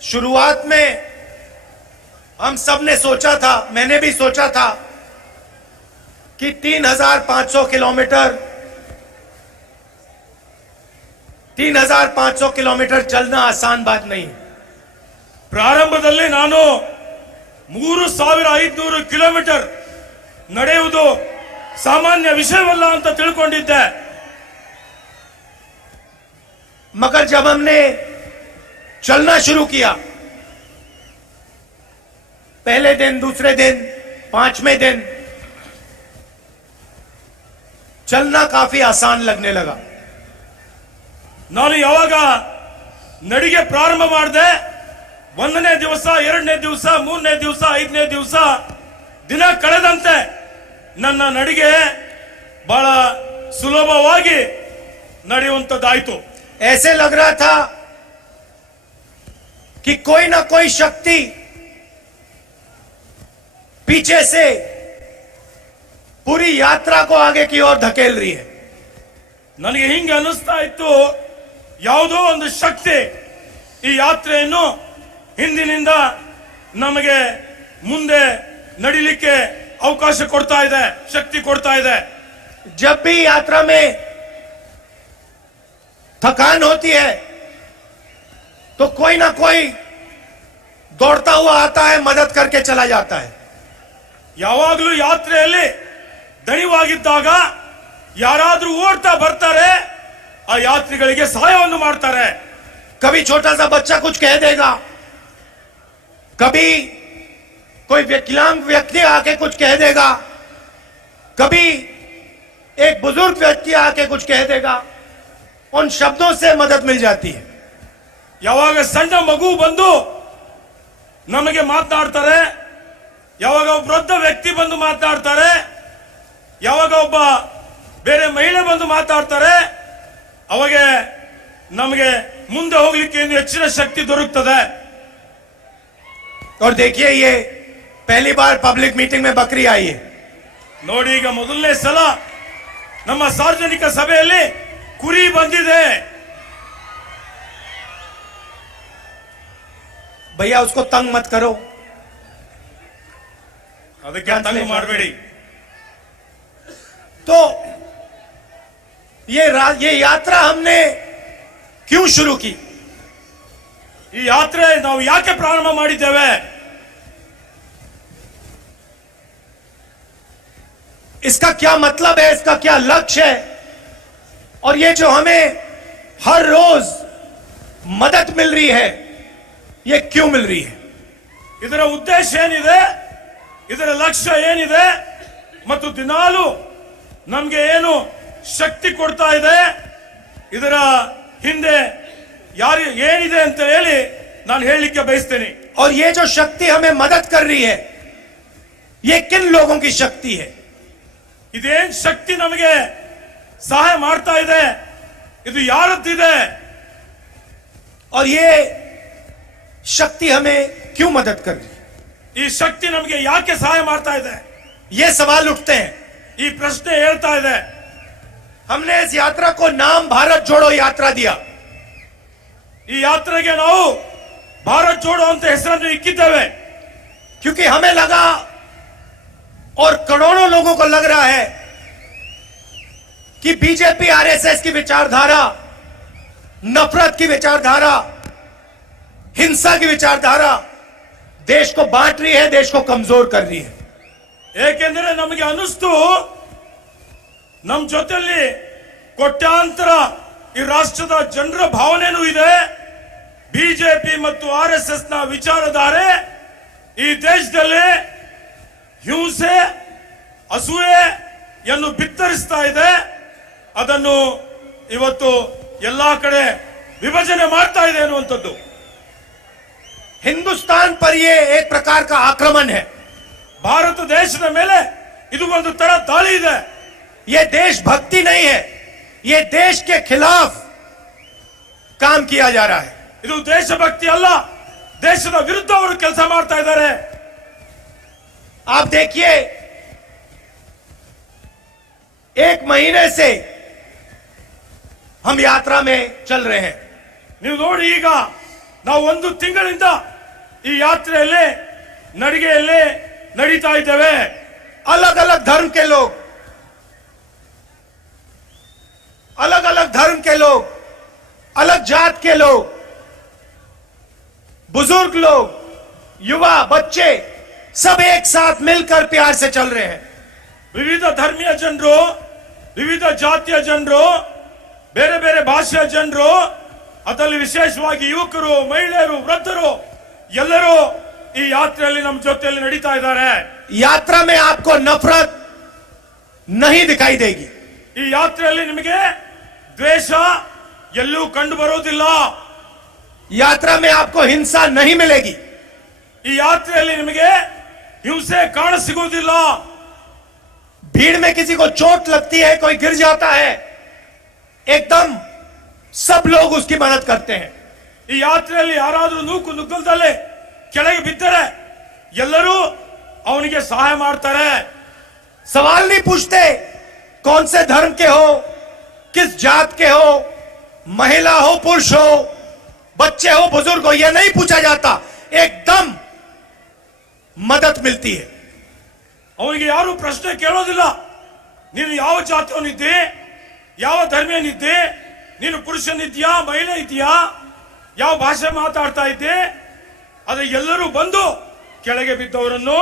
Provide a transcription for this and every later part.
शुरुआत में हम सब ने सोचा था, मैंने भी सोचा था कि 3,500 किलोमीटर चलना आसान बात नहीं। ಪ್ರಾರಂಭದಲ್ಲಿ ನಾನು 3,500 ಕಿಲೋಮೀಟರ್ ನಡೆಯುವುದು ಸಾಮಾನ್ಯ ವಿಷಯವಲ್ಲ ಅಂತ ತಿಳ್ಕೊಂಡಿದ್ದೆ. मगर जब हमने चलना शुरू किया, पहले दिन, दूसरे दिन, 5वें दिन चलना काफी आसान लगने लगा। ನಾನು ಯಾವಾಗ ನಡಿಗೆ ಪ್ರಾರಂಭ ಮಾಡಿದೆ, 1ನೇ ದಿವಸ, 2ನೇ ದಿವಸ, 3ನೇ ದಿವಸ, 5ನೇ ದಿವಸ ದಿನ ಕಳೆದಂತೆ ನನ್ನ ನಡಿಗೆ ಬಹಳ ಸುಲಭವಾಗಿ ನಡೆಯುವಂತದ್ದಾಯಿತು. ऐसे लग रहा था कि कोई ना कोई शक्ति पीछे से पूरी यात्रा को आगे की ओर धकेल रही है। ನನಗೆ ಹಿಂಗೆ ಅನಿಸ್ತಾ ಇತ್ತು, ಯಾವುದೋ ಒಂದು ಶಕ್ತಿ ಈ ಯಾತ್ರೆಯನ್ನು ಹಿಂದಿನಿಂದ ನಮಗೆ ಮುಂದೆ ನಡಿಲಿಕ್ಕೆ ಅವಕಾಶ ಕೊಡ್ತಾ ಇದೆ, ಶಕ್ತಿ ಕೊಡ್ತಾ ಇದೆ. जब भी यात्रा में थकान होती है तो कोई ना कोई दौड़ता हुआ आता है, मदद करके चला जाता है। ಯಾವಾಗಲೂ ಯಾತ್ರೆಯಲ್ಲಿ ದಣಿವಾಗಿದ್ದಾಗ ಯಾರಾದ್ರೂ ಓಡ್ತಾ ಬರ್ತಾರೆ, ಆ ಯಾತ್ರಿಗಳಿಗೆ ಸಹಾಯವನ್ನು ಮಾಡ್ತಾರೆ. कभी छोटा सा बच्चा कुछ कह देगा, कभी कोई विकलांग व्यक्ति आके कुछ कह देगा, कभी एक बुजुर्ग व्यक्ति आके कुछ कह देगा, उन शब्दों से मदद मिल जाती है। ಯಾವಾಗ ಸಣ್ಣ ಮಗು ಬಂದು ನಮಗೆ ಮಾತನಾಡ್ತಾರೆ, ಯಾವಾಗ ಒಬ್ಬ ವೃದ್ಧ ವ್ಯಕ್ತಿ ಬಂದು ಮಾತನಾಡ್ತಾರೆ, ಯಾವಾಗ ಒಬ್ಬ ಬೇರೆ ಮಹಿಳೆ ಬಂದು ಮಾತಾಡ್ತಾರೆ, ಅವಾಗ ನಮಗೆ ಮುಂದೆ ಹೋಗ್ಲಿಕ್ಕೆ ಇನ್ನು ಹೆಚ್ಚಿನ ಶಕ್ತಿ ದೊರಕುತ್ತದೆ. और देखिए, ये पहली बार पब्लिक मीटिंग में बकरी आई है। ನೋಡಿ, ಈಗ ಮೊದಲನೇ ಸಲ ನಮ್ಮ ಸಾರ್ವಜನಿಕ ಸಭೆಯಲ್ಲಿ ಕುರಿ ಬಂದಿದೆ. भैया उसको तंग मत करो, ಅದಕ್ಕೆ ತಂಗ ಮಾಡಬೇಡಿ. तो ये यात्रा हमने क्यों शुरू की? ಈ ಯಾತ್ರೆ ನಾವು ಯಾಕೆ ಪ್ರಾರಂಭ ಮಾಡಿದ್ದೇವೆ? इसका क्या मतलब है, इसका क्या लक्ष्य है, और ये जो हमें हर रोज मदद मिल रही है, ये क्यों मिल रही है? ಇದರ ಉದ್ದೇಶ ಏನಿದೆ, ಇದರ ಲಕ್ಷ್ಯ ಏನಿದೆ, ಮತ್ತು ದಿನಾಲು ನಮಗೆ ಏನು ಶಕ್ತಿ ಕೊಡ್ತಾ ಇದೆ, ಇದರ ಹಿಂದೆ ಯಾರು ಏನಿದೆ ಅಂತ ಹೇಳಿ ನಾನು ಹೇಳಲಿಕ್ಕೆ ಬಯಸ್ತೇನೆ. और ये जो शक्ति हमें मदद कर रही है, ये किन लोगों की शक्ति है? ಇದೇನ್ ಶಕ್ತಿ ನಮಗೆ ಸಹಾಯ ಮಾಡ್ತಾ ಇದೆ, ಇದು ಯಾರದ್ದಿದೆ? और ये शक्ति हमें क्यों मदद कर रही है? ಈ ಶಕ್ತಿ ನಮಗೆ ಯಾಕೆ ಸಹಾಯ ಮಾಡ್ತಾ ಇದೆ? ये सवाल उठते हैं। ಈ ಪ್ರಶ್ನೆ ಹೇಳ್ತಾ ಇದೆ. हमने इस यात्रा को नाम भारत जोड़ो यात्रा दिया। ಈ ಯಾತ್ರೆಗೆ ನಾವು ಭಾರತ್ ಜೋಡೋ ಅಂತ ಹೆಸರನ್ನು ಇಕ್ಕಿದ್ದೇವೆ. क्योंकि हमें लगा, और करोड़ों लोगों को लग रहा है, कि बीजेपी आरएसएस की विचारधारा, नफरत की विचारधारा, हिंसा की विचारधारा देश को बांट रही है, देश को कमजोर कर रही है। ಏಕೆಂದರೆ ನಮಗೆ ಅನಿಸ್ತು, ನಮ್ಮ ಜೊತೆಯಲ್ಲಿ ಕೋಟ್ಯಾಂತರ ಈ ರಾಷ್ಟ್ರದ ಜನರ ಭಾವನೆನೂ ಇದೆ. ಬಿಜೆಪಿ ಮತ್ತು ಆರ್ಎಸ್ಎಸ್ ನ ವಿಚಾರಧಾರೆ ಈ ದೇಶದಲ್ಲಿ ಹಿಂಸೆ, ಅಸೂಯೆಯನ್ನು ಬಿತ್ತರಿಸ್ತಾ ಇದೆ. ಅದನ್ನು ಇವತ್ತು ಎಲ್ಲಾ ಕಡೆ ವಿಭಜನೆ ಮಾಡ್ತಾ ಇದೆ ಅನ್ನುವಂಥದ್ದು. हिंदुस्तान पर यह एक प्रकार का आक्रमण है। ಭಾರತ ದೇಶದ ಮೇಲೆ ಇದು ಒಂದು ತರ ದಾಳಿ ಇದೆ. यह देशभक्ति नहीं है, यह देश के खिलाफ काम किया जा रहा है। ಇದು ದೇಶಭಕ್ತಿ ಅಲ್ಲ, ದೇಶದ ವಿರುದ್ಧ ಅವರು ಕೆಲಸ ಮಾಡ್ತಾ ಇದ್ದಾರೆ. आप देखिए, 1 महीने से हम यात्रा में चल रहे हैं। ನೀವು ನೋಡಿ, ಈಗ ನಾವು ಒಂದು ತಿಂಗಳಿಂದ ಈ ಯಾತ್ರೆಯಲ್ಲಿ ನಡಿಗೆಯಲ್ಲಿ ನಡೀತಾ ಇದ್ದೇವೆ. अलग अलग धर्म के लोग, अलग अलग धर्म के लोग, अलग जात के लोग, बुजुर्ग लोग, युवा, बच्चे सब एक साथ मिलकर प्यार से चल रहे हैं. ವಿವಿಧ ಧರ್ಮೀಯ ಜನರು, ವಿವಿಧ ಜಾತಿಯ ಜನರು, ಬೇರೆ ಬೇರೆ ಭಾಷೆಯ ಜನರು, ಅದರಲ್ಲಿ ವಿಶೇಷವಾಗಿ ಯುವಕರು, ಮಹಿಳೆಯರು, ವೃದ್ಧರು ಎಲ್ಲರೂ ಈ ಯಾತ್ರೆಯಲ್ಲಿ ನಮ್ಮ ಜೊತೆಯಲ್ಲಿ ನಡೀತಾ ಇದ್ದಾರೆ. यात्रा में आपको नफरत नहीं दिखाई देगी. ಈ ಯಾತ್ರೆಯಲ್ಲಿ ನಿಮಗೆ ದ್ವೇಷ ಎಲ್ಲೂ ಕಂಡು ಬರೋದಿಲ್ಲ. यात्रा में आपको हिंसा नहीं मिलेगी. ಈ ಯಾತ್ರೆಯಲ್ಲಿ ನಿಮಗೆ ಹಿಂಸೆ ಕಾಣ ಸಿಗುವುದಿಲ್ಲ. भीड़ में किसी को चोट लगती है, कोई गिर जाता है, एकदम सब लोग उसकी मदद करते हैं. ಈ ಯಾತ್ರೆಯಲ್ಲಿ ಯಾರಾದರೂ ನೂಕು ನುಗ್ಗಲ್ದಲ್ಲೇ ಕೆಳಗೆ ಬಿದ್ದರೆ ಎಲ್ಲರೂ ಅವನಿಗೆ ಸಹಾಯ ಮಾಡ್ತಾರೆ. सवाल नहीं पूछते कौन से धर्म के हो, किस जात के हो, महिला हो, पुरुष हो, बच्चे हो, बुजुर्ग हो, यह नहीं पूछा जाता. एकदम मदद मिलती है. ಅವನಿಗೆ ಯಾರು ಪ್ರಶ್ನೆ ಕೇಳೋದಿಲ್ಲ. ನೀನು ಯಾವ ಜಾತಿಯವನಿದ್ದೆ, ಯಾವ ಧರ್ಮೀಯನಿದ್ದೆ, ನೀನು ಪುರುಷನಿದ್ಯಾ, ಮಹಿಳೆ ಇದೆಯಾ, ಯಾವ ಭಾಷೆ ಮಾತಾಡ್ತಾ ಇದ್ದೆ, ಆದ್ರೆ ಎಲ್ಲರೂ ಬಂದು ಕೆಳಗೆ ಬಿದ್ದವರನ್ನು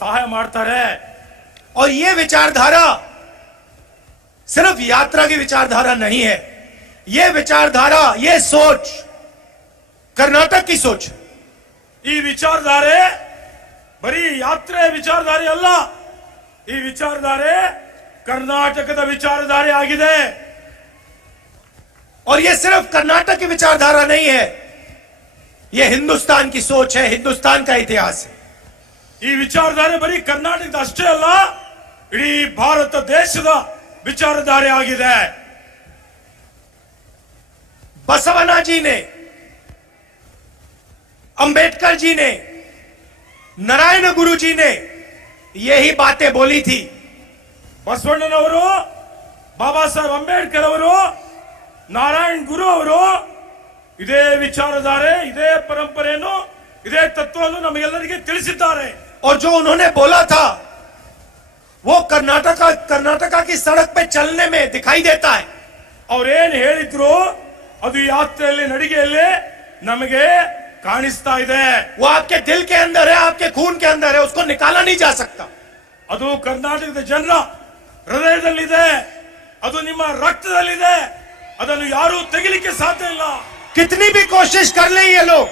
ಸಹಾಯ ಮಾಡ್ತಾರೆ. और यह विचारधारा सिर्फ यात्रा की विचारधारा नहीं है. यह विचारधारा, यह सोच कर्नाटक की सोच. ಈ ವಿಚಾರಧಾರೆ ಬರೀ ಯಾತ್ರೆ ವಿಚಾರಧಾರೆ ಅಲ್ಲ, ಈ ವಿಚಾರಧಾರೆ ಕರ್ನಾಟಕದ ವಿಚಾರಧಾರೆ ಆಗಿದೆ. और यह सिर्फ कर्नाटक की विचारधारा नहीं है, यह हिंदुस्तान की सोच है, हिंदुस्तान का इतिहास है. ಈ ವಿಚಾರಧಾರೆ ಬರೀ ಕರ್ನಾಟಕದ ಅಷ್ಟೇ ಅಲ್ಲ, ಇಡೀ ಭಾರತ ದೇಶದ ವಿಚಾರಧಾರೆ ಆಗಿದೆ. बसवना जी ने, अंबेडकर जी ने, नारायण गुरु जी ने यही बातें बोली थी. ಬಸವಣ್ಣನವರು, ಬಾಬಾ ಸಾಹೇಬ್ ಅಂಬೇಡ್ಕರ್ ಅವರು, ನಾರಾಯಣ್ ಗುರು ಅವರು ಇದೇ ವಿಚಾರಧಾರೆ, ಇದೇ ಪರಂಪರೆಯನ್ನು, ಇದೇ ತತ್ವವನ್ನು ನಮಗೆಲ್ಲರಿಗೆ ತಿಳಿಸಿದ್ದಾರೆ. और जो उन्होंने बोला था वो कर्नाटका की सड़क पे चलने में दिखाई देता है. ಅವ್ರು ಏನ್ ಹೇಳಿದ್ರು ಅದು ಯಾತ್ರೆಯಲ್ಲಿ, ನಡಿಗೆಯಲ್ಲಿ ನಮಗೆ ಕಾಣಿಸ್ತಾ ಇದೆ. वो आपके दिल के अंदर है, आपके खून के अंदर है, उसको निकाला नहीं जा सकता. ಅದು ಕರ್ನಾಟಕದ ಜನರ ಹೃದಯದಲ್ಲಿದೆ, ಅದು ನಿಮ್ಮ ರಕ್ತದಲ್ಲಿದೆ, ಅದನ್ನು ಯಾರೂ ತೆಗಿಲಿಕ್ಕೆ ಸಾಧ್ಯ ಇಲ್ಲ. कितनी भी कोशिश कर ले ये लोग,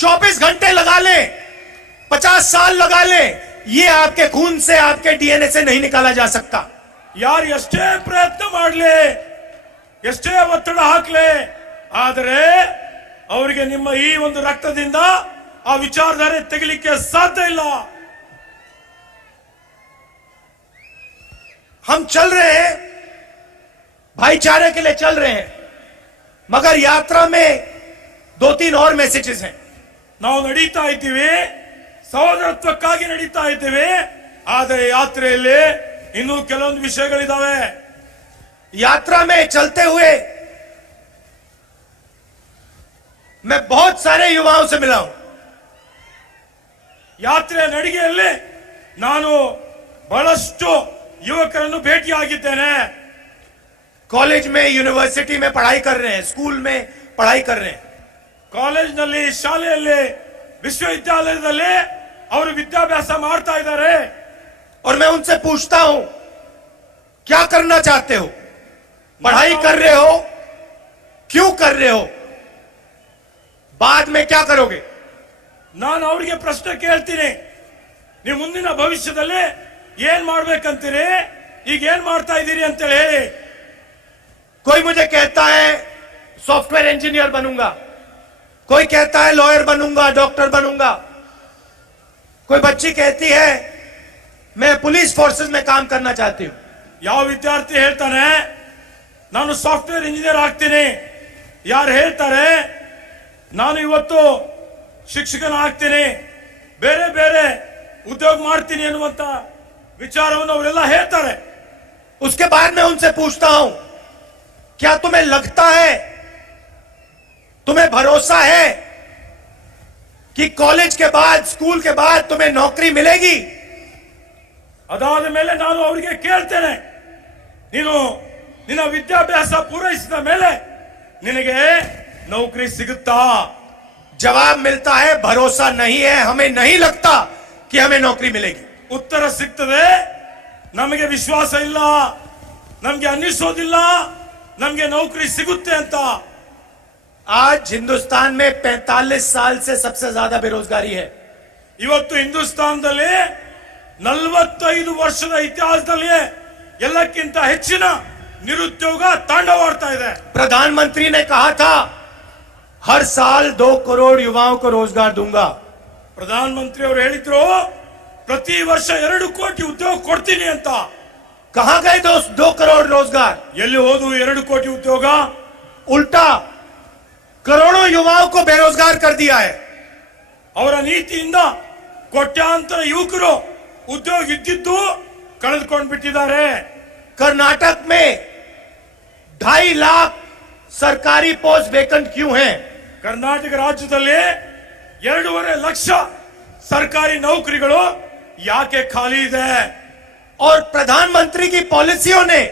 24 घंटे लगा ले, 50 साल लगा ले, ये आपके खून से, आपके डीएनए से नहीं निकाला जा सकता. ಯಾರು ಎಷ್ಟೇ ಪ್ರಯತ್ನ ಮಾಡಲಿ, ಎಷ್ಟೇ ಒತ್ತಡ ಹಾಕ್ಲಿ, ಆದರೆ ಅವರಿಗೆ ನಿಮ್ಮ ಈ ಒಂದು ರಕ್ತದಿಂದ ಆ ವಿಚಾರಧಾರೆ ತೆಗಿಲಿಕ್ಕೆ ಸಾಧ್ಯ ಇಲ್ಲ. हम चल रहे हैं, भाईचारे के लिए चल रहे हैं, मगर यात्रा में 2-3 और मैसेजेस हैं. ನಾವು ನಡೀತಾ ಇದ್ದೀವಿ, ಸಹೋದರತ್ವಕ್ಕಾಗಿ ನಡೀತಾ ಇದ್ದೀವಿ, ಆದರೆ ಯಾತ್ರೆಯಲ್ಲಿ ಇನ್ನೂ ಕೆಲವೊಂದು ವಿಷಯಗಳಿದಾವೆ. यात्रा में चलते हुए मैं बहुत सारे युवाओं से मिला हूं. ಯಾತ್ರೆ ನಡಿಗೆಯಲ್ಲಿ ನಾನು ಬಹಳಷ್ಟು ಯುವಕರನ್ನು ಭೇಟಿಯಾಗಿದ್ದೇನೆ. कॉलेज में, यूनिवर्सिटी में पढ़ाई कर रहे हैं, स्कूल में पढ़ाई कर रहे हैं. ಕಾಲೇಜ್ನಲ್ಲಿ, ಶಾಲೆಯಲ್ಲಿ, ವಿಶ್ವವಿದ್ಯಾಲಯದಲ್ಲಿ ಅವರು ವಿದ್ಯಾಭ್ಯಾಸ ಮಾಡ್ತಾ ಇದ್ದಾರೆ. और मैं उनसे पूछता हूं क्या करना चाहते हो, पढ़ाई कर रहे हो, क्यों कर रहे हो, बाद में क्या करोगे. ನಾನು ಅವರಿಗೆ ಪ್ರಶ್ನೆ ಕೇಳ್ತೀನಿ, ನೀವು ಮುಂದಿನ ಭವಿಷ್ಯದಲ್ಲಿ ಏನ್ ಮಾಡ್ಬೇಕಂತೀರಿ, ಈಗ ಏನ್ ಮಾಡ್ತಾ ಇದ್ದೀರಿ ಅಂತೇಳಿ ಹೇಳಿ. कोई मुझे कहता है सॉफ्टवेयर इंजीनियर बनूंगा, कोई कहता है लॉयर बनूंगा, डॉक्टर बनूंगा, कोई बच्ची कहती है मैं पुलिस फोर्सेस में काम करना चाहती हूं. ಯಾವ ವಿದ್ಯಾರ್ಥಿ ಹೇಳ್ತಾನೆ ನಾನು ಸಾಫ್ಟ್ವೇರ್ ಇಂಜಿನಿಯರ್ ಆಗ್ತೀನಿ, ಯಾರು ಹೇಳ್ತಾರೆ ನಾನು ಇವತ್ತು ಶಿಕ್ಷಕನ ಆಗ್ತೀನಿ, ಬೇರೆ ಬೇರೆ ಉದ್ಯೋಗ ಮಾಡ್ತೀನಿ ಅನ್ನುವಂತ ವಿಚಾರವನ್ನು ಅವರೆಲ್ಲ ಹೇಳ್ತಾರೆ. उसके बाद मैं उनसे पूछता हूं क्या तुम्हें लगता है, तुम्हें भरोसा है कि कॉलेज के बाद, स्कूल के बाद तुम्हें नौकरी मिलेगी। ಅದಾದ ಮೇಲೆ ನಾನು ಅವರಿಗೆ ಕೇಳ್ತೇನೆ, ನೀನು ನಿನ್ನ ವಿದ್ಯಾಭ್ಯಾಸ ಪೂರೈಸಿದ ಮೇಲೆ ನಿನಗೆ ನೌಕರಿ ಸಿಗುತ್ತಾ? जवाब मिलता है भरोसा नहीं है, हमें नहीं लगता कि हमें नौकरी मिलेगी। ಉತ್ತರ ಸಿಗ್ತದೆ, ನಮಗೆ ವಿಶ್ವಾಸ ಇಲ್ಲ, ನಮಗೆ ಅನ್ನಿಸೋದಿಲ್ಲ ನಮಗೆ ನೌಕರಿ ಸಿಗುತ್ತೆ ಅಂತ। आज हिंदुस्तान में 45 साल से सबसे ज्यादा बेरोजगारी है। ಇವತ್ತು ಹಿಂದೂಸ್ತಾನದಲ್ಲಿ 45 ವರ್ಷದ ಇತಿಹಾಸದಲ್ಲಿ ಎಲ್ಲಕ್ಕಿಂತ ಹೆಚ್ಚಿನ ನಿರುದ್ಯೋಗ ತಾಂಡವಾಡ್ತಾ ಇದೆ। प्रधानमंत्री ने कहा था हर साल 2 करोड़ युवाओं को रोजगार दूंगा। ಪ್ರಧಾನಮಂತ್ರಿ ಅವರು ಹೇಳಿದ್ರು ಪ್ರತಿ ವರ್ಷ 2 ಕೋಟಿ ಉದ್ಯೋಗ ಕೊಡ್ತೀನಿ ಅಂತ। कहां गए 2 करोड़ रोजगार? ಎಲ್ಲಿ ಹೋದು 2 ಕೋಟಿ ಉದ್ಯೋಗ? उल्टा करोड़ों युवाओं को बेरोजगार कर दिया है। ಅವರ ನೀತಿಯಿಂದ ಕೋಟ್ಯಾಂತರ ಯುವಕರು ಉದ್ಯೋಗ ಇದ್ದಿದ್ದು ಕಳೆದುಕೊಂಡು ಬಿಟ್ಟಿದ್ದಾರೆ। कर्नाटक में 2.5 लाख सरकारी पोस्ट वेकेंट क्यों हैं? ಕರ್ನಾಟಕ ರಾಜ್ಯದಲ್ಲಿ 2.5 ಲಕ್ಷ ಸರ್ಕಾರಿ ನೌಕರಿಗಳು ಯಾಕೆ ಖಾಲಿ ಇದೆ? और प्रधानमंत्री की पॉलिसियों ने,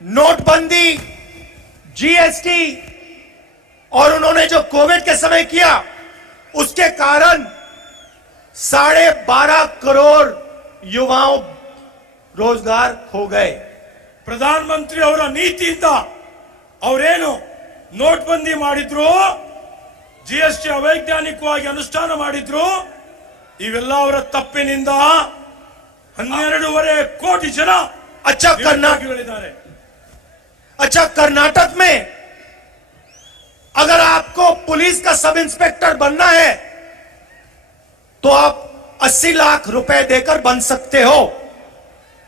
नोटबंदी, जीएसटी और उन्होंने जो कोविड के समय किया उसके कारण 12.5 करोड़ युवाओं रोजगार खो गए। ಪ್ರಧಾನಮಂತ್ರಿ ಅವರ ನೀತಿಯಿಂದ ಅವರೇನು ನೋಟ್ಬಂದಿ ಮಾಡಿದ್ರು, ಜಿಎಸ್ಟಿ ಅವೈಜ್ಞಾನಿಕವಾಗಿ ಅನುಷ್ಠಾನ ಮಾಡಿದ್ರು, ಇವೆಲ್ಲ ಅವರ ತಪ್ಪಿನಿಂದ 12.5 ಕೋಟಿ ಜನ अच्छा ನಿರುದ್ಯೋಗಿಗಳಿದ್ದಾರೆ। कर्नाटक में अगर आपको पुलिस का सब इंस्पेक्टर बनना है तो आप 80 लाख रुपए देकर बन सकते हो।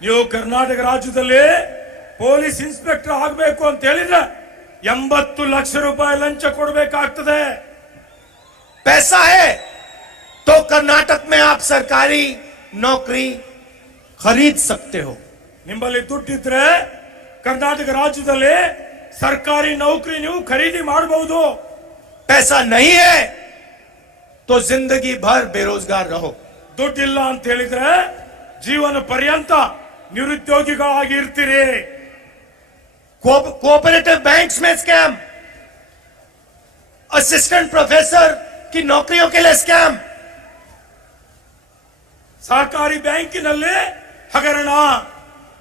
ನೀವು ಕರ್ನಾಟಕ ರಾಜ್ಯದಲ್ಲಿ ಪೊಲೀಸ್ ಇನ್ಸ್ಪೆಕ್ಟರ್ ಆಗಬೇಕು ಅಂತ ಹೇಳಿದ್ರೆ 80 ಲಕ್ಷ ರೂಪಾಯಿ ಲಂಚ ಕೊಡಬೇಕಾಗ್ತದೆ। पैसा है तो कर्नाटक में आप सरकारी नौकरी खरीद सकते हो। ನಿಮ್ಮಲ್ಲಿ ದುಡ್ಡಿದ್ರೆ ಕರ್ನಾಟಕ ರಾಜ್ಯದಲ್ಲಿ ಸರ್ಕಾರಿ ನೌಕರಿ ನೀವು ಖರೀದಿ ಮಾಡಬಹುದು। पैसा नहीं है तो जिंदगी भर बेरोजगार रहो। ದುಡ್ಡಿಲ್ಲ ಅಂತ ಹೇಳಿದ್ರೆ ಜೀವನ ಪರ್ಯಂತ ನಿರುದ್ಯೋಗಿಗಳಾಗಿ ಇರ್ತೀರಿ। कोऑपरेटिव बैंक्स में स्कैम, असिस्टेंट प्रोफेसर की नौकरियों के लिए स्कैम, ಸಹಕಾರಿ ಬ್ಯಾಂಕಿನಲ್ಲಿ ಹಗರಣ,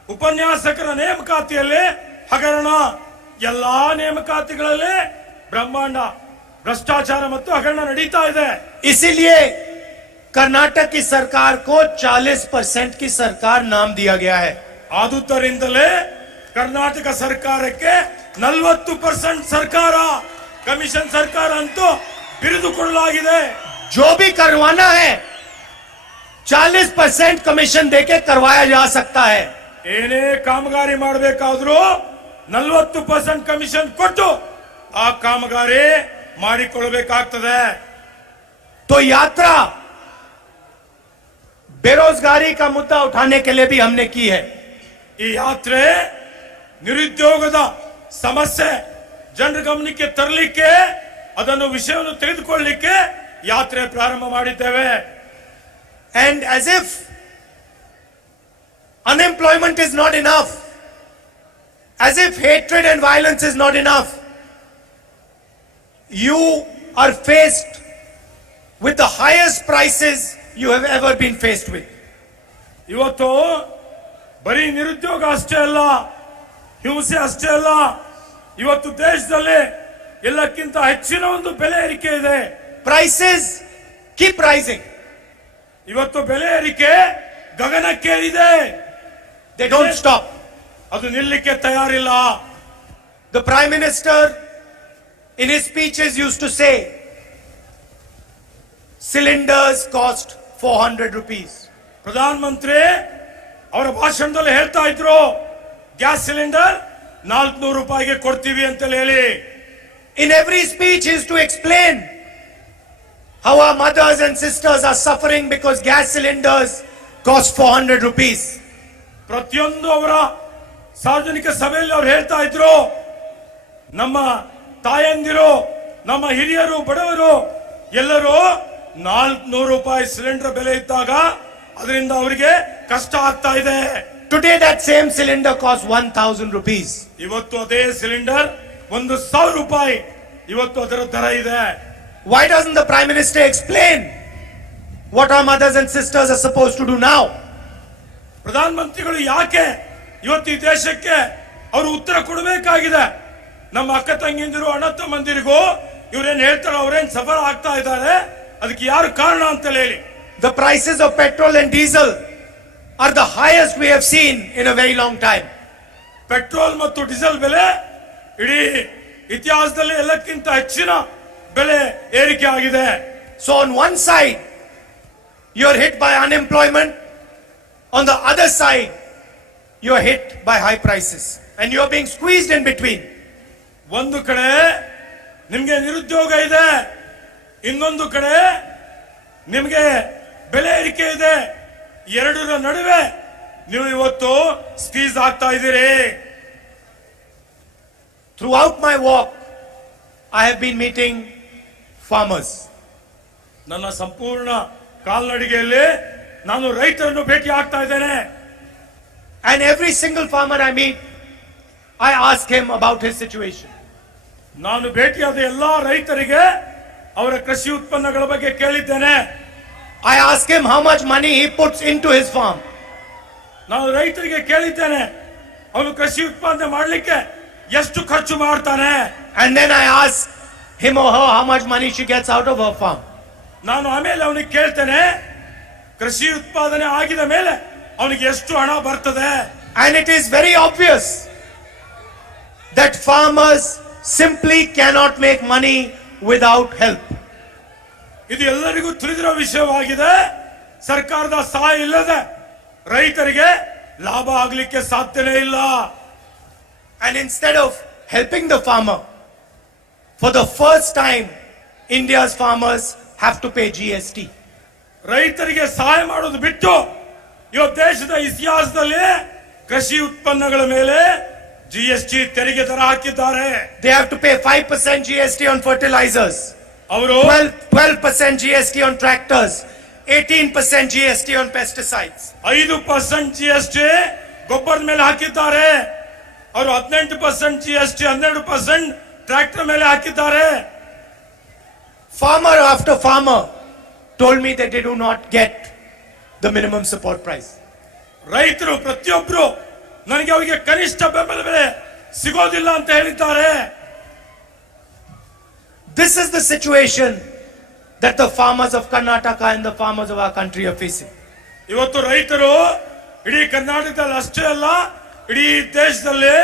ಉಪನ್ಯಾಸಕರ ನೇಮಕಾತಿಯಲ್ಲಿ ಹಗರಣ, ಎಲ್ಲಾ ನೇಮಕಾತಿಗಳಲ್ಲಿ ಬ್ರಹ್ಮಾಂಡ ಭ್ರಷ್ಟಾಚಾರ ಮತ್ತು ಹಗರಣ ನಡೀತಾ ಇದೆ। इसीलिए कर्नाटक की सरकार को 40% की सरकार नाम दिया गया है। ಆದುದರಿಂದಲೇ ಕರ್ನಾಟಕ ಸರ್ಕಾರಕ್ಕೆ 40% ಸರ್ಕಾರ, ಕಮಿಷನ್ ಸರ್ಕಾರ ಅಂತೂ ಬಿರುದು ಕೊಡಲಾಗಿದೆ। जो भी करवाना है 40% कमीशन देके करवाया जा सकता है। ಏನೇ ಕಾಮಗಾರಿ ಮಾಡಬೇಕಾದ್ರೂ 40% ಕಮಿಷನ್ ಕೊಟ್ಟು ಆ ಕಾಮಗಾರಿ ಮಾಡಿಕೊಳ್ಳಬೇಕಾಗ್ತದೆ। तो यात्रा बेरोजगारी का मुद्दा उठाने के लिए भी हमने की है। ಈ ಯಾತ್ರೆ ನಿರುದ್ಯೋಗದ ಸಮಸ್ಯೆ ಜನರ ಗಮನಕ್ಕೆ ತರಲಿಕ್ಕೆ, ಅದನ್ನು ವಿಷಯವನ್ನು ತೆಗೆದುಕೊಳ್ಳಲಿಕ್ಕೆ ಯಾತ್ರೆ ಪ್ರಾರಂಭ ಮಾಡಿದ್ದೇವೆ। And as if unemployment is not enough, as if hatred and violence is not enough, you are faced with the highest prices you have ever been faced with. ಇವತ್ತು ಬರೀ ನಿರುದ್ಯೋಗ ಅಷ್ಟೇ ಅಲ್ಲ, ಹಿಂಸೆ ಅಷ್ಟೇ ಅಲ್ಲ, ಇವತ್ತು ದೇಶದಲ್ಲಿ ಎಲ್ಲಕ್ಕಿಂತ ಹೆಚ್ಚಿನ ಒಂದು ಬೆಲೆ ಏರಿಕೆ ಇದೆ। Prices keep rising. ಇವತ್ತು ಬೆಲೆ ಏರಿಕೆ ಗಗನಕ್ಕೇರಿದೆ, They don't stop. ಅದು ನಿಲ್ಲಕ್ಕೆ ತಯಾರಿಲ್ಲ। The Prime Minister in his speeches used to say, cylinders cost 400 rupees. Pradhan Mantri ಅವರ ಭಾಷಣದಲ್ಲಿ ಹೇಳ್ತಾ ಇದ್ರು, ಗ್ಯಾಸ್ ಸಿಲಿಂಡರ್ 400 ರೂಪಾಯಿಗೆ ಕೊಡ್ತೀವಿ ಅಂತ ಹೇಳಿ। In every speech he used to explain how our mothers and sisters are suffering because gas cylinders cost 400 rupees. ಪ್ರತಿಯೊಂದು ಅವರ ಸಾರ್ವಜನಿಕ ಸಭೆಯಲ್ಲಿ ಅವರು ಹೇಳ್ತಾ ಇದ್ರು, ನಮ್ಮ ತಾಯಂದಿರು, ನಮ್ಮ ಹಿರಿಯರು, ಬಡವರು ಎಲ್ಲರೂ 400 ರೂಪಾಯಿ ಸಿಲಿಂಡರ್ ಬೆಲೆ ಇದ್ದಾಗ ಅದರಿಂದ ಅವರಿಗೆ ಕಷ್ಟ ಆಗ್ತಾ ಇದೆ. Today that same cylinder costs 1,000 rupees. ಇವತ್ತು ಅದೇ ಸಿಲಿಂಡರ್ 1,000 ರೂಪಾಯಿ ಇವತ್ತು ಅದರ ದರ ಇದೆ. Why doesn't the Prime Minister explain what our mothers and sisters are supposed to do now? ಪ್ರಧಾನ ಮಂತ್ರಿಗಳು ಯಾಕೆ ಇವತ್ತು ಈ ದೇಶಕ್ಕೆ ಅವರು ಉತ್ತರ ಕೊಡಬೇಕಾಗಿದೆ. ನಮ್ಮ ಅಕ್ಕ ತಂಗಿಂದಿರು ಅಣ್ಣ ತಮ್ಮಂದಿರಿಗೂ ಇವ್ರೇನ್ ಹೇಳ್ತಾರೆ, ಅವ್ರೇನ್ ಸಫರ್ ಆಗ್ತಾ ಇದ್ದಾರೆ, ಅದಕ್ಕೆ ಯಾರು ಕಾರಣ ಅಂತ ಹೇಳಿ. The prices of petrol and diesel are the highest we have seen in a very long time. Petrol ಮತ್ತು ಡೀಸೆಲ್ ಬೆಲೆ ಇಡೀ ಇತಿಹಾಸದಲ್ಲಿ ಎಲ್ಲಕ್ಕಿಂತ ಹೆಚ್ಚಿನ ಬೆಲೆ ಏರಿಕೆ ಆಗಿದೆ. So on one side, you're hit by unemployment. On the other side, you're hit by high prices. And you're being squeezed in between. ಒಂದು ಕಡೆ ನಿಮ್ಗೆ ನಿರುದ್ಯೋಗ ಇದೆ, ಇನ್ನೊಂದು ಕಡೆ ನಿಮ್ಗೆ ಬೆಲೆ ಏರಿಕೆ ಇದೆ. ಎರಡರ ನಡುವೆ ನೀವು ಇವತ್ತು ಸ್ಕ್ವೀಸ್ ಆಗ್ತಾ ಇದ್ದೀರಿ. Throughout my walk, I have been meeting farmers. ನನ್ನ ಸಂಪೂರ್ಣ ಕಾಲ್ನಡಿಗೆಯಲ್ಲಿ ನಾನು ರೈತರನ್ನು ಭೇಟಿ ಆಗ್ತಾ ಇದ್ದೇನೆ. And every single farmer I meet, I ask him about his situation. ನಾನು ಭೇಟಿಯಾದ ಎಲ್ಲಾ ರೈತರಿಗೆ ಅವರ ಕೃಷಿ ಉತ್ಪನ್ನಗಳ ಬಗ್ಗೆ ಕೇಳಿದ್ದೇನೆ. I ask him how much money he puts into his farm. ನಾನು ರೈತರಿಗೆ ಕೇಳಿದ್ದೇನೆ, ಅವನು ಕೃಷಿ ಉತ್ಪಾದನೆ ಮಾಡಲಿಕ್ಕೆ ಎಷ್ಟು ಖರ್ಚು ಮಾಡ್ತಾನೆ. And then I ask him or her how much money she gets out of her farm. ನಾನು ಆಮೇಲೆ ಅವನಿಗೆ ಕೇಳ್ತೇನೆ, ಕೃಷಿ ಉತ್ಪಾದನೆ ಆಗಿದ ಮೇಲೆ ಅವನಿಗೆ ಎಷ್ಟು ಹಣ ಬರ್ತದೆ. And it is very obvious that farmers simply cannot make money without help. ಇದು ಎಲ್ಲರಿಗೂ ತಿಳಿದಿರೋ ವಿಷಯವಾಗಿದೆ. ಸರ್ಕಾರದ ಸಹಾಯ ಇಲ್ಲದೆ ರೈತರಿಗೆ ಲಾಭ ಆಗ್ಲಿಕ್ಕೆ ಸಾಧ್ಯನೇ ಇಲ್ಲ. And instead of helping the farmer, for the first time, India's farmers have to pay GST. ರೈತರಿಗೆ ಸಹಾಯ ಮಾಡೋದು ಬಿಟ್ಟು ಇವತ್ತು ದೇಶದ ಇತಿಹಾಸದಲ್ಲಿ ಕೃಷಿ ಉತ್ಪನ್ನಗಳ ಮೇಲೆ GST ತೆರಿಗೆ ದರ ಹಾಕಿದ್ದಾರೆ. They have to pay 5% GST on fertilizers, ಅವರು 12% GST on tractors, 18% GST on pesticides. 5% GST ಗೊಬ್ಬರದ ಮೇಲೆ ಹಾಕಿದ್ದಾರೆ. ಅವರು 18% GST, 12% ಟ್ರ್ಯಾಕ್ಟರ್ ಮೇಲೆ ಹಾಕಿದ್ದಾರೆ. Farmer after farmer told me that they do not get the minimum support price. ರೈತರು ಪ್ರತಿಯೊಬ್ಬರು ನನಗೆ ಅವರಿಗೆ ಕನಿಷ್ಠ ಬೆಂಬಲ ಬೆಲೆ ಸಿಗೋದಿಲ್ಲ ಅಂತ ಹೇಳಿದ್ದಾರೆ. This is the situation that the farmers of Karnataka and the farmers of our country are facing. ಇವತ್ತು ರೈತರು ಇಡೀ ಕರ್ನಾಟಕದಲ್ಲಿ ಅಷ್ಟೇ ಅಲ್ಲ, ಇಡೀ ದೇಶದಲ್ಲಿ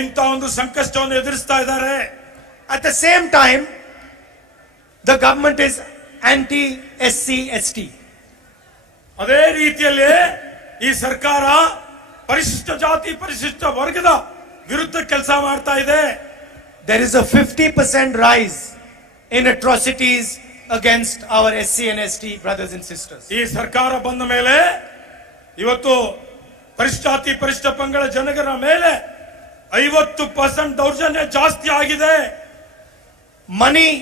ಇಂಥ ಒಂದು ಸಂಕಷ್ಟವನ್ನು ಎದುರಿಸ್ತಾ ಇದ್ದಾರೆ. At the same time, the government is anti-SC/ST. ಅದೇ ರೀತಿಯಲ್ಲಿ ಈ ಸರ್ಕಾರ ಪರಿಶಿಷ್ಟ ಜಾತಿ ಪರಿಶಿಷ್ಟ ವರ್ಗದ ವಿರುದ್ಧ ಕೆಲಸ ಮಾಡ್ತಾ ಇದೆ. There is a 50% rise in atrocities against our SC and ST brothers and sisters. ಈ ಸರ್ಕಾರ ಬಂದ ಮೇಲೆ ಇವತ್ತು ಪರಿಶಿಷ್ಟ ಜಾತಿ ಪರಿಶಿಷ್ಟ ಪಂಗಡ ಜನಗರ ಮೇಲೆ 50% ದೌರ್ಜನ್ಯ ಜಾಸ್ತಿ ಆಗಿದೆ. Money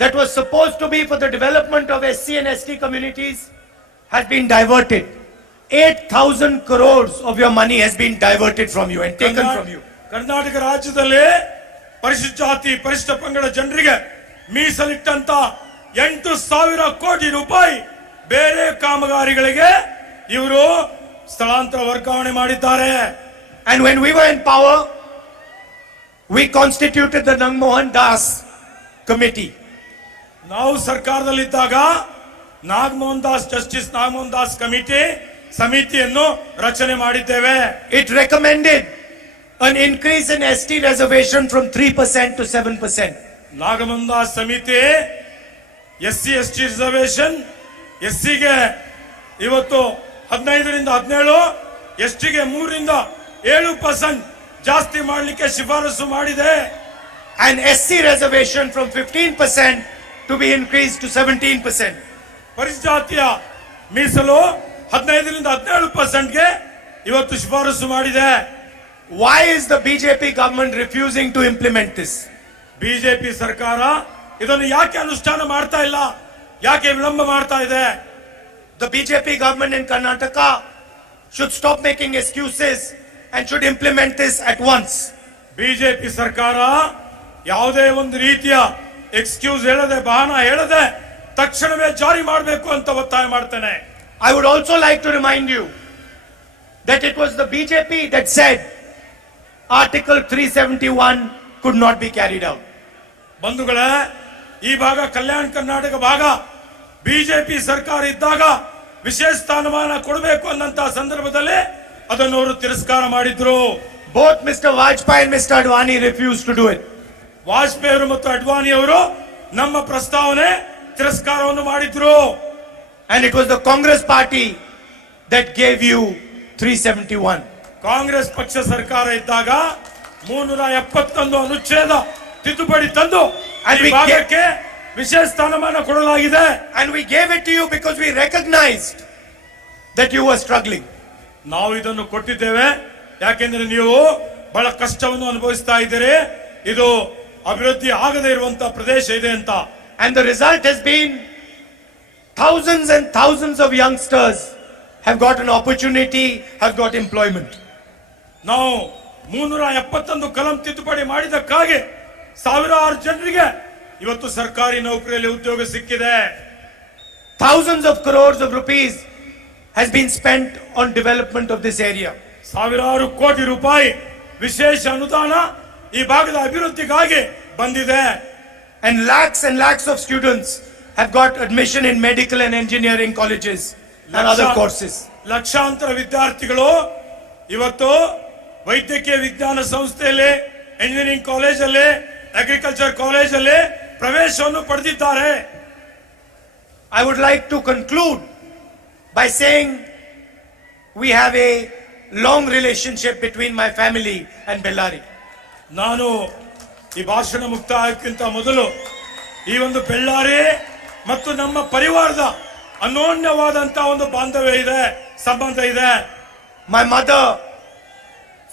that was supposed to be for the development of SC and ST communities has been diverted. 8,000 crores of your money has been diverted from you and taken from you. Karnataka ರಾಜ್ಯದಲ್ಲಿ ಪರಿಶಿಷ್ಟ ಜಾತಿ ಪರಿಶಿಷ್ಟ ಪಂಗಡ ಜನರಿಗೆ ಮೀಸಲಿಟ್ಟಂತ 8,000 ಕೋಟಿ ರೂಪಾಯಿ ಬೇರೆ ಕಾಮಗಾರಿಗಳಿಗೆ ಇವರು ಸ್ಥಳಾಂತರ ವರ್ಗಾವಣೆ ಮಾಡಿದ್ದಾರೆ. And when we were in power, we constituted the Nangmohan Das committee. ನಾವು ಸರ್ಕಾರದಲ್ಲಿದ್ದಾಗ ನಾಗಮೋಹನ್ ದಾಸ್ ಜಸ್ಟಿಸ್ ನಾಗಮೋಹನ್ ದಾಸ್ ಸಮಿತಿಯನ್ನು ರಚನೆ ಮಾಡಿದ್ದೇವೆ. It recommended an increase in ST reservation from 3% to 7%. Nagamohan Das ಸಮಿತಿ SC ST ರಿಸರ್ವೇಶನ್, SCಗೆ ಇವತ್ತು 15ರಿಂದ 17, STಗೆ 3ರಿಂದ 7% ಜಾಸ್ತಿ ಮಾಡಲಿಕ್ಕೆ ಶಿಫಾರಸು ಮಾಡಿದೆ. And SC reservation from 15% to be increased to 17%. ಪರಿಶಿಷ್ಟ ಜಾತಿಯ ಮೀಸಲು 15ರಿಂದ 17%ಗೆ ಇವತ್ತು ಶಿಫಾರಸು ಮಾಡಿದೆ. Why is the BJP government refusing to implement this? BJP ಸರ್ಕಾರ ಇದನ್ನು ಯಾಕೆ ಅನುಷ್ಠಾನ ಮಾಡ್ತಾ ಇಲ್ಲ, ಯಾಕೆ ವಿಳಂಬ ಮಾಡ್ತಾ ಇದೆ? The BJP government in Karnataka should stop making excuses and should implement this at once. BJP ಸರ್ಕಾರ ಯಾವುದೇ ಒಂದು ರೀತಿಯ ಎಕ್ಸ್ಕ್ಯೂಸ್ ಹೇಳದೆ, ಬಹಾನ ಹೇಳದೆ ತಕ್ಷಣವೇ ಜಾರಿ ಮಾಡಬೇಕು ಅಂತ ಒತ್ತಾಯ ಮಾಡ್ತೇನೆ. I would also like to remind you that it was the BJP that said Article 371 could not be carried out. ಬಂಧುಗಳೇ, ಈ ಭಾಗ ಕಲ್ಯಾಣ ಕರ್ನಾಟಕ ಭಾಗ ಬಿಜೆಪಿ ಸರ್ಕಾರ ಇದ್ದಾಗ ವಿಶೇಷ ಸ್ಥಾನಮಾನ ಕೊಡಬೇಕು ಅನ್ನಂತ ಸಂದರ್ಭದಲ್ಲಿ ಅದನ್ನು ಅವರು ತಿರಸ್ಕಾರ ಮಾಡಿದ್ರು. Both Mr. Vajpayee and Mr. Advani refused to do it. Vajpayee ಅವರು ಮತ್ತು ಅಡ್ವಾಣಿ ಅವರು ನಮ್ಮ ಪ್ರಸ್ತಾವನೆ ತಿರಸ್ಕಾರವನ್ನು ಮಾಡಿದ್ರು. And it was the Congress party that gave you 371. Congress ಪಕ್ಷ ಸರ್ಕಾರ ಇದ್ದಾಗ 371 ಅನುಚ್ಛೇದ ತಿದ್ದುಪಡಿ ತಂದು And ಈ we ಭಾಗಕ್ಕೆ ವಿಶೇಷ ಸ್ಥಾನಮಾನ ಕೊಡಲಾಗಿದೆ. And we gave it to you because we recognized that you were struggling. ನಾವು ಇದನ್ನು ಕೊಟ್ಟಿದ್ದೇವೆ ಯಾಕೆಂದ್ರೆ ನೀವು ಬಹಳ ಕಷ್ಟವನ್ನು ಅನುಭವಿಸ್ತಾ ಇದ್ದೀರಿ, ಇದು ಅಭಿವೃದ್ಧಿ ಆಗದೇ ಇರುವಂತಹ ಪ್ರದೇಶ ಇದೆ ಅಂತ. And the result has been thousands and thousands of youngsters have got an opportunity, have got employment. ನಾವು 371 ಕಲಂ ತಿದ್ದುಪಡಿ ಮಾಡಿದಕ್ಕಾಗಿ ಸಾವಿರಾರು ಜನರಿಗೆ ಇವತ್ತು ಸರ್ಕಾರಿ ನೌಕರಿಯಲ್ಲಿ ಉದ್ಯೋಗ ಸಿಕ್ಕಿದೆ. Thousands of crores of rupees has been spent on development of this area. ಸಾವಿರಾರು ಕೋಟಿ ರೂಪಾಯಿ ವಿಶೇಷ ಅನುದಾನ ಈ ಭಾಗದ ಅಭಿವೃದ್ಧಿಗಾಗಿ ಬಂದಿದೆ. And lakhs of students have got admission in medical and engineering colleges and other courses. ಲಕ್ಷಾಂತರ ವಿದ್ಯಾರ್ಥಿಗಳು ಇವತ್ತು ವೈದ್ಯಕೀಯ ವಿಜ್ಞಾನ ಸಂಸ್ಥೆಯಲ್ಲಿ, ಎಂಜಿನಿಯರಿಂಗ್ ಕಾಲೇಜಲ್ಲಿ, ಅಗ್ರಿಕಲ್ಚರ್ ಕಾಲೇಜಲ್ಲಿ ಪ್ರವೇಶವನ್ನು ಪಡೆದಿದ್ದಾರೆ. I would like to conclude by saying we have a long relationship between my family and Bellary. ನಾನು ಈ ಭಾಷಣ ಮುಕ್ತಾಯಕ್ಕಿಂತ ಮೊದಲು ಈ ಒಂದು ಬೆಳ್ಳಾರಿ ಮತ್ತು ನಮ್ಮ ಪರಿವಾರದ ಅನೋನ್ಯವಾದಂತಹ ಒಂದು ಬಾಂಧವ್ಯ ಇದೆ, ಸಂಬಂಧ ಇದೆ. My mother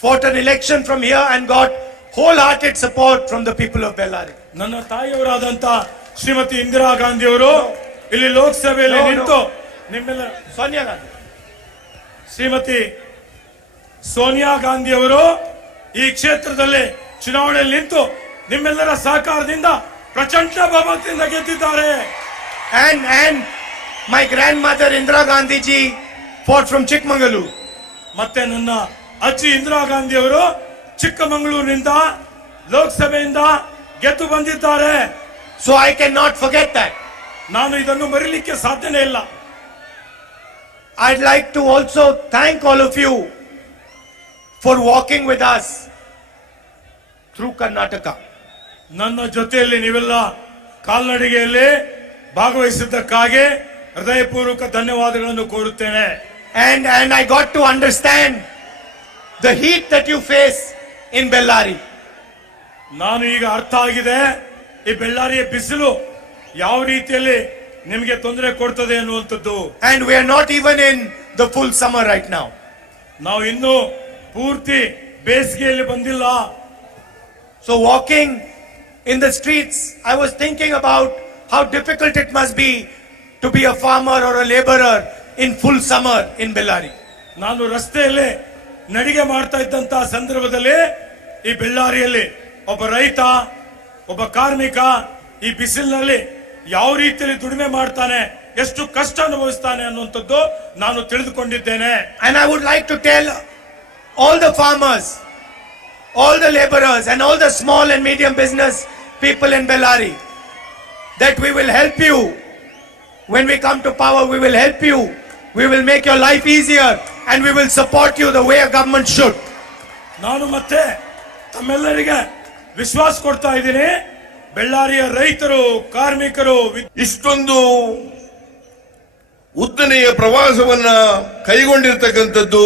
fought an election from here and got wholehearted support from the people of Bellary. ನನ್ನ ತಾಯಿಯವರಾದಂತ ಶ್ರೀಮತಿ ಇಂದಿರಾ ಗಾಂಧಿ ಅವರು ಇಲ್ಲಿ ಲೋಕಸಭೆಯಲ್ಲಿ ನಿಂತು ನಿಮ್ಮೆಲ್ಲ Sonia Gandhi. ಶ್ರೀಮತಿ ಸೋನಿಯಾ ಗಾಂಧಿ ಅವರು ಈ ಕ್ಷೇತ್ರದಲ್ಲಿ ಚುನಾವಣೆಯಲ್ಲಿ ನಿಂತು ನಿಮ್ಮೆಲ್ಲರ ಸಹಕಾರದಿಂದ ಪ್ರಚಂಡ ಬಹುಮತದಿಂದ ಗೆದ್ದಿದ್ದಾರೆ. And my grandmother Indira Gandhi ji fought from Chikmagalur. ಮತ್ತೆ ನನ್ನ ಅಜ್ಜಿ ಇಂದಿರಾ ಗಾಂಧಿ ಅವರು ಚಿಕ್ಕಮಗಳೂರಿನಿಂದ ಲೋಕಸಭೆಯಿಂದ ಗೆದ್ದು ಬಂದಿದ್ದಾರೆ. So I cannot forget that. ನಾನು ಇದನ್ನು ಮರಿಲಿಕ್ಕೆ ಸಾಧ್ಯನೇ ಇಲ್ಲ. I'd like to also thank all of you for walking with us through Karnataka. ನನ್ನ ಜೊತೆಯಲ್ಲಿ ನೀವೆಲ್ಲ ಕಾಲ್ನಡಿಗೆಯಲ್ಲಿ ಭಾಗವಹಿಸಿದ್ದಕ್ಕಾಗಿ ಹೃದಯಪೂರ್ವಕ ಧನ್ಯವಾದಗಳನ್ನು ಕೋರುತ್ತೇನೆ. And I got to understand the heat that you face in Bellary. ನಾನು ಈಗ ಅರ್ಥ ಆಗಿದೆ ಈ ಬೆಳ್ಳಾರಿಯ ಬಿಸಿಲು ಯಾವ ರೀತಿಯಲ್ಲಿ ನಿಮಗೆ ತೊಂದರೆ ಕೊಡ್ತದೆ ಅನ್ನುವಂಥದ್ದು. And we are not even in the full summer right now. ನಾವು ಇನ್ನೂ ಪೂರ್ತಿ ಬೇಸಿಗೆಯಲ್ಲಿ ಬಂದಿಲ್ಲ. So walking in the streets, I was thinking about how difficult it must be to be a farmer or a laborer in full summer in Bellary. ನಾನು ರಸ್ತೆಯಲ್ಲಿ ನಡಿಗೆ ಮಾಡ್ತಾ ಇದ್ದಂತಹ ಸಂದರ್ಭದಲ್ಲಿ ಈ ಬೆಳ್ಳಾರಿಯಲ್ಲಿ ಒಬ್ಬ ರೈತ, ಒಬ್ಬ ಕಾರ್ಮಿಕ ಈ ಬಿಸಿಲಿನಲ್ಲಿ ಯಾವ ರೀತಿಯಲ್ಲಿ ದುಡಿಮೆ ಮಾಡ್ತಾನೆ, ಎಷ್ಟು ಕಷ್ಟ ಅನುಭವಿಸ್ತಾನೆ ಅನ್ನುವಂಥದ್ದು ನಾನು ತಿಳಿದುಕೊಂಡಿದ್ದೇನೆ. And I would like to tell all the farmers, all the laborers and all the small and medium business people in Bellary that we will help you. When we come to power, we will help you. We will make your life easier and we will support you the way a government should. ನಾನು ಮತ್ತೆ ತಮ್ಮೆಲ್ಲರಿಗೆ ವಿಶ್ವಾಸ ಕೊಡ್ತಾ ಇದ್ದೀನಿ, ಬೆಳ್ಳಾರಿಯ ರೈತರು, ಕಾರ್ಮಿಕರು ಇಷ್ಟೊಂದು ಉದ್ದನೆಯ ಪ್ರವಾಸವನ್ನ ಕೈಗೊಂಡಿರ್ತಕ್ಕಂಥದ್ದು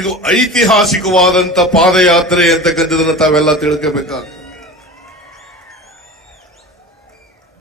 ಇದು ಐತಿಹಾಸಿಕವಾದಂತ ಪಾದಯಾತ್ರೆ ಅಂತಕ್ಕಂಥದನ್ನ ತಾವೆಲ್ಲ ತಿಳ್ಕೋಬೇಕಾಗ್ತದೆ.